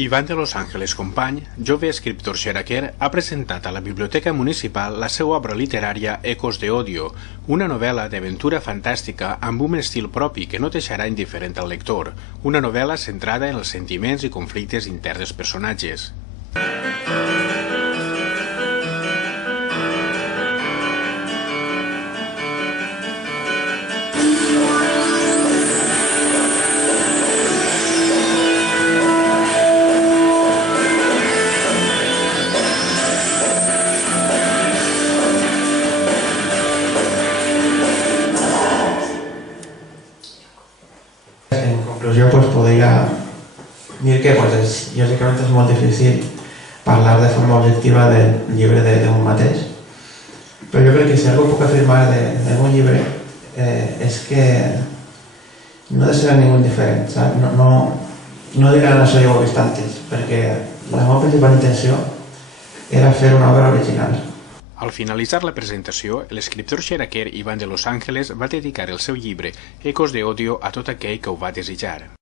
Iván de Los Ángeles Company, jove escriptor xeraquer, ha presentat a la Biblioteca Municipal la seva obra literària Ecos de Odio, una novel·la d'aventura fantàstica amb un estil propi que no deixarà indiferent al lector, una novel·la centrada en els sentiments i conflictes interns dels personatges. En conclusió, podria dir que lògicament és molt difícil parlar de forma objectiva del llibre d'un mateix, però jo crec que si algú puc afirmar d'un llibre és que no ha de ser ningú indiferent, no diran això ja ho he vist antes, perquè la meva principal intenció era fer una obra original. Al finalitzar la presentació, l'escriptor xeraquer Iván de Los Ángeles va dedicar el seu llibre Ecos de Odio a tot aquell que ho va desitjar.